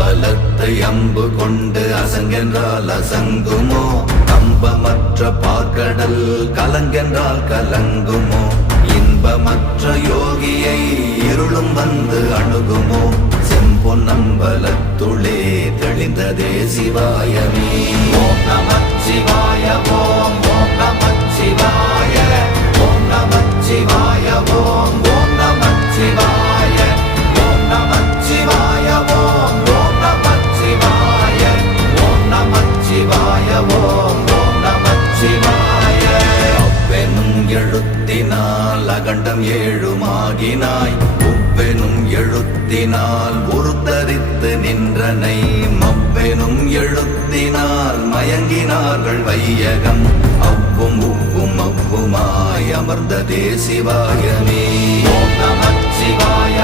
பலத்தை அம்பு கொண்டு அசங்கென்றால் அசங்குமோ? கம்பமற்ற பார்க்கடல் கலங்கென்றால் கலங்குமோ? இன்பமற்ற யோகியை இருளும் வந்து அணுகுமோ? செம்பொன்னம்பலத்துளே தெளிந்ததே சிவாயமே. ஓம் நமச்சிவாய ஓம் ஓம் நமச்சிவாய ஓம் நமச்சிவாய ஓம் ஓம் நமச்சிவாய ஓம் நமச்சிவாய ஓம் ஓம் நமச்சிவாய ஓம் நமச்சிவாய ஓம் ஓம் நமச்சிவாய. அவ்வெனும் எழுத்தினால் அகண்டம் ஏழுமாகினாய், உவ்வெனும் எழுத்தினால் உருத்தரித்து நின்றனை, மவ்வெனும் எழுத்தினால் மயங்கினார்கள் வையகம். அவ்வும் உவ்வும் அவ்வுமாய் அமர்ந்ததே சிவாயமே. ஓம் நமச்சிவாய